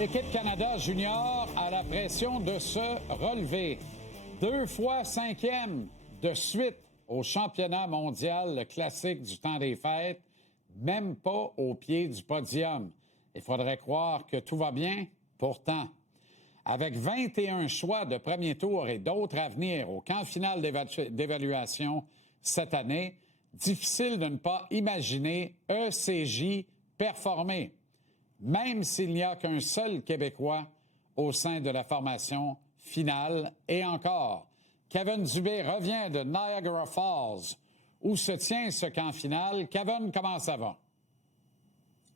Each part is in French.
Équipe Canada junior a la pression de se relever. 2 fois 5e de suite au championnat mondial classique du temps des fêtes, même pas au pied du podium. Il faudrait croire que tout va bien, pourtant. Avec 21 choix de premier tour et d'autres à venir au camp final d'évaluation cette année, difficile de ne pas imaginer ECJ performer, même s'il n'y a qu'un seul Québécois au sein de la formation finale. Et encore, Kevin Dubé revient de Niagara Falls, où se tient ce camp final. Kevin, comment ça va?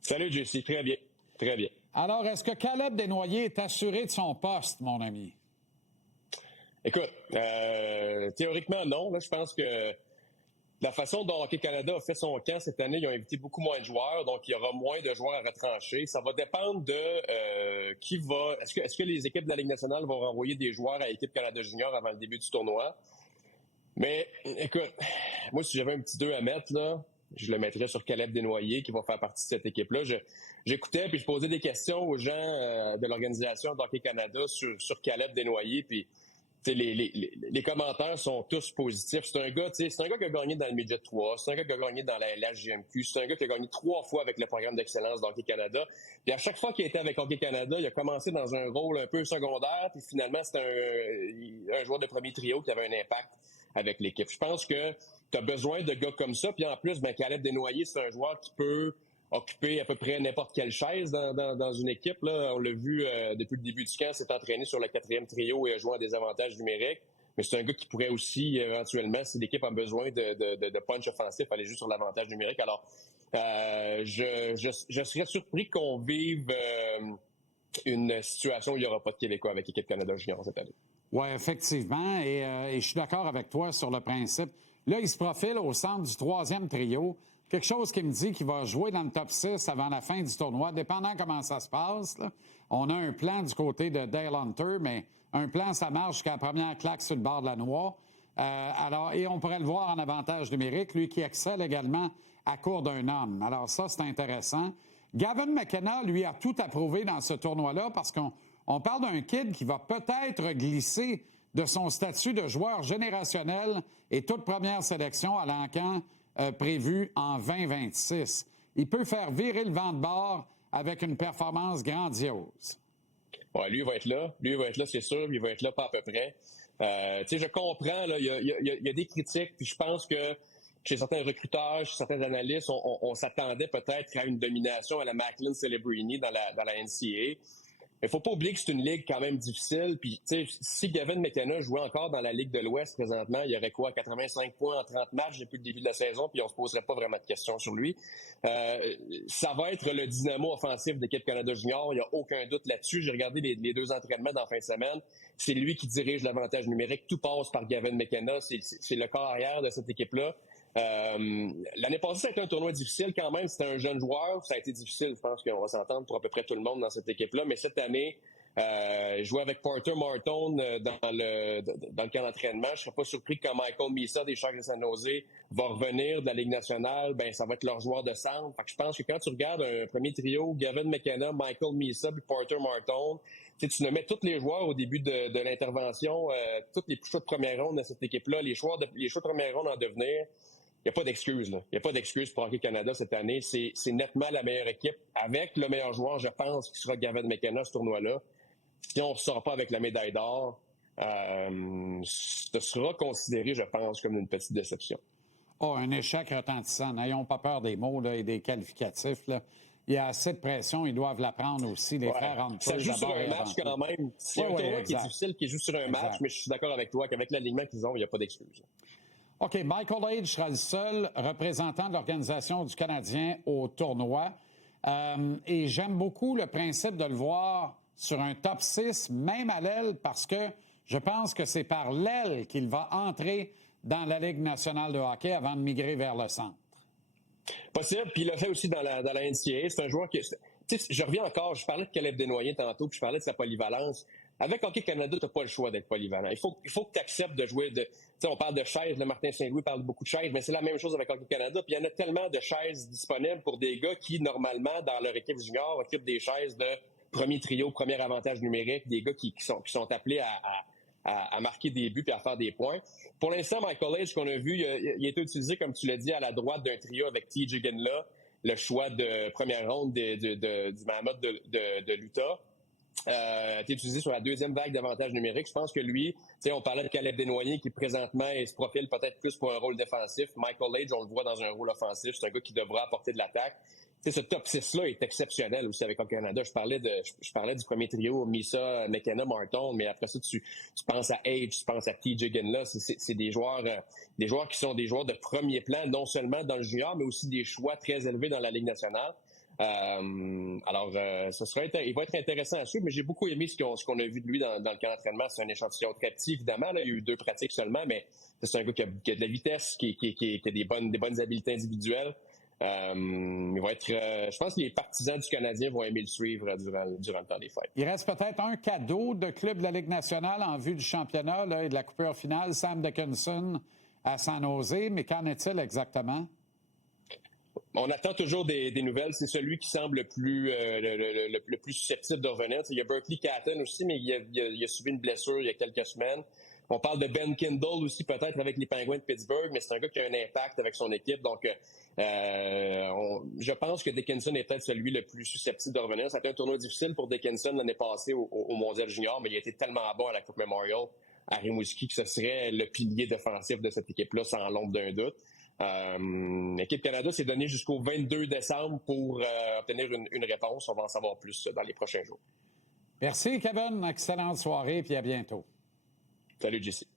Salut, JC. Très bien. Très bien. Alors, est-ce que Caleb Desnoyers est assuré de son poste, mon ami? Écoute, théoriquement, non. Là, je pense que la façon dont Hockey Canada a fait son camp cette année, ils ont invité beaucoup moins de joueurs, donc il y aura moins de joueurs à retrancher. Ça va dépendre de qui va... Est-ce que les équipes de la Ligue nationale vont renvoyer des joueurs à l'équipe Canada Junior avant le début du tournoi? Mais, écoute, moi, si j'avais un petit 2 à mettre, là, je le mettrais sur Caleb Desnoyers, qui va faire partie de cette équipe-là. J'écoutais, puis je posais des questions aux gens de l'organisation d'Hockey Canada sur Caleb Desnoyers, puis les commentaires sont tous positifs. C'est un gars qui a gagné dans le Midget 3, c'est un gars qui a gagné dans la LHJMQ, c'est un gars qui a gagné 3 fois avec le programme d'excellence d'Hockey Canada. Puis à chaque fois qu'il a été avec Hockey Canada, il a commencé dans un rôle un peu secondaire, puis finalement, c'était un joueur de premier trio qui avait un impact avec l'équipe. Je pense que tu as besoin de gars comme ça, puis en plus, Caleb Desnoyers, c'est un joueur qui peut occuper à peu près n'importe quelle chaise dans une équipe. Là. On l'a vu depuis le début du camp, s'est entraîné sur le 4e trio et a joué à des avantages numériques. Mais c'est un gars qui pourrait aussi, éventuellement, si l'équipe a besoin de punch offensif, aller juste sur l'avantage numérique. Alors, je serais surpris qu'on vive une situation où il n'y aura pas de Québécois avec l'équipe Canada Junior cette année. Oui, effectivement. Et je suis d'accord avec toi sur le principe. Là, il se profile au centre du 3e trio. Quelque chose qui me dit qu'il va jouer dans le top 6 avant la fin du tournoi, dépendant comment ça se passe. Là. On a un plan du côté de Dale Hunter, mais un plan, ça marche jusqu'à la première claque sur le bord de la noix. Et on pourrait le voir en avantage numérique, lui qui excelle également à court d'un homme. Alors ça, c'est intéressant. Gavin McKenna, lui, a tout approuvé dans ce tournoi-là parce qu'on parle d'un kid qui va peut-être glisser de son statut de joueur générationnel et toute première sélection à l'encan prévu en 2026. Il peut faire virer le vent de bord avec une performance grandiose. Ouais, lui, il va être là. Lui, il va être là, c'est sûr. Il va être là pas à peu près. Je comprends, là, il y a des critiques, puis je pense que chez certains recruteurs, chez certains analystes, on s'attendait peut-être à une domination à la Macklin Celebrini dans la NCAA. Il faut pas oublier que c'est une ligue quand même difficile. Puis, si Gavin McKenna jouait encore dans la Ligue de l'Ouest présentement, il y aurait quoi, 85 points en 30 matchs depuis le début de la saison, puis on se poserait pas vraiment de questions sur lui. Ça va être le dynamo offensif d'équipe Canada Junior. Il y a aucun doute là-dessus. J'ai regardé les 2 entraînements dans la fin de semaine. C'est lui qui dirige l'avantage numérique. Tout passe par Gavin McKenna. C'est le corps arrière de cette équipe-là. L'année passée, ça a été un tournoi difficile quand même. C'était un jeune joueur. Ça a été difficile, je pense qu'on va s'entendre pour à peu près tout le monde dans cette équipe-là. Mais cette année, jouer avec Porter Martone dans le camp d'entraînement, je serais pas surpris que quand Michael Misa des Sharks de San Jose va revenir de la Ligue nationale, ça va être leur joueur de centre. Fait que je pense que quand tu regardes un premier trio, Gavin McKenna, Michael Misa puis Porter Martone, tu nomais tous les joueurs au début de l'intervention, tous les choix de première ronde de cette équipe-là, les choix de première ronde en devenir. Il n'y a pas d'excuse, là. Il n'y a pas d'excuse pour Hockey Canada cette année. C'est nettement la meilleure équipe. Avec le meilleur joueur, je pense, qui sera Gavin McKenna, ce tournoi-là. Si on ne ressort pas avec la médaille d'or, ce sera considéré, je pense, comme une petite déception. Oh, un échec retentissant. N'ayons pas peur des mots là, et des qualificatifs. Là. Il y a assez de pression, ils doivent la prendre aussi, les frères Hunter. Ça joue sur un match quand même. C'est un tournoi qui est difficile, qui joue sur un match, mais je suis d'accord avec toi qu'avec l'alignement qu'ils ont, il n'y a pas d'excuse. OK, Michael Age sera le seul représentant de l'Organisation du Canadien au tournoi. Et j'aime beaucoup le principe de le voir sur un top 6, même à l'aile, parce que je pense que c'est par l'aile qu'il va entrer dans la Ligue nationale de hockey avant de migrer vers le centre. Possible, puis il l'a fait aussi dans la NCAA. C'est un joueur qui... Je reviens encore, je parlais de Caleb Desnoyers tantôt, puis je parlais de sa polyvalence. Avec Hockey Canada, t'as pas le choix d'être polyvalent. Il faut que tu acceptes de jouer de... on parle de chaises, le Martin Saint-Louis parle beaucoup de chaises, mais c'est la même chose avec Hockey Canada. Puis il y en a tellement de chaises disponibles pour des gars qui, normalement, dans leur équipe junior, occupent des chaises de premier trio, premier avantage numérique, des gars qui sont appelés à marquer des buts et à faire des points. Pour l'instant, Michael H, qu'on a vu, il a été utilisé, comme tu l'as dit, à la droite d'un trio avec T.J. Ginla, le choix de première ronde du Mammoth de l'Utah. A été utilisé sur la deuxième vague d'avantages numériques. Je pense que lui, on parlait de Caleb Desnoyers qui présentement se profile peut-être plus pour un rôle défensif. Michael H, on le voit dans un rôle offensif. C'est un gars qui devra apporter de l'attaque. Ce top 6-là est exceptionnel aussi avec le Canada. Je parlais du premier trio, Misa, McKenna, Martin, mais après ça, tu penses à H, tu penses à T.J. Ginla. C'est des joueurs qui sont des joueurs de premier plan, non seulement dans le junior, mais aussi des choix très élevés dans la Ligue nationale. Il va être intéressant à suivre, mais j'ai beaucoup aimé ce qu'on a vu de lui dans le camp d'entraînement. C'est un échantillon très petit, évidemment. Là, il y a eu 2 pratiques seulement, mais c'est un gars qui a de la vitesse, qui a des bonnes habiletés individuelles. Il va être, je pense que les partisans du Canadien vont aimer le suivre durant le temps des fêtes. Il reste peut-être un cadeau de club de la Ligue nationale en vue du championnat là, et de la coupure finale, Sam Dickinson à San Jose, mais qu'en est-il exactement? On attend toujours des nouvelles. C'est celui qui semble le plus susceptible de revenir. Il y a Berkeley Catton aussi, mais il a subi une blessure il y a quelques semaines. On parle de Ben Kindle aussi, peut-être, avec les Penguins de Pittsburgh, mais c'est un gars qui a un impact avec son équipe. Donc, je pense que Dickinson est peut-être celui le plus susceptible de revenir. Ça a été un tournoi difficile pour Dickinson l'année passée au Mondial Junior, mais il a été tellement bon à la Coupe Memorial à Rimouski que ce serait le pilier défensif de cette équipe-là, sans l'ombre d'un doute. L'équipe Canada s'est donné jusqu'au 22 décembre pour obtenir une réponse. On va en savoir plus dans les prochains jours. Merci, Kevin. Excellente soirée et à bientôt. Salut, JC.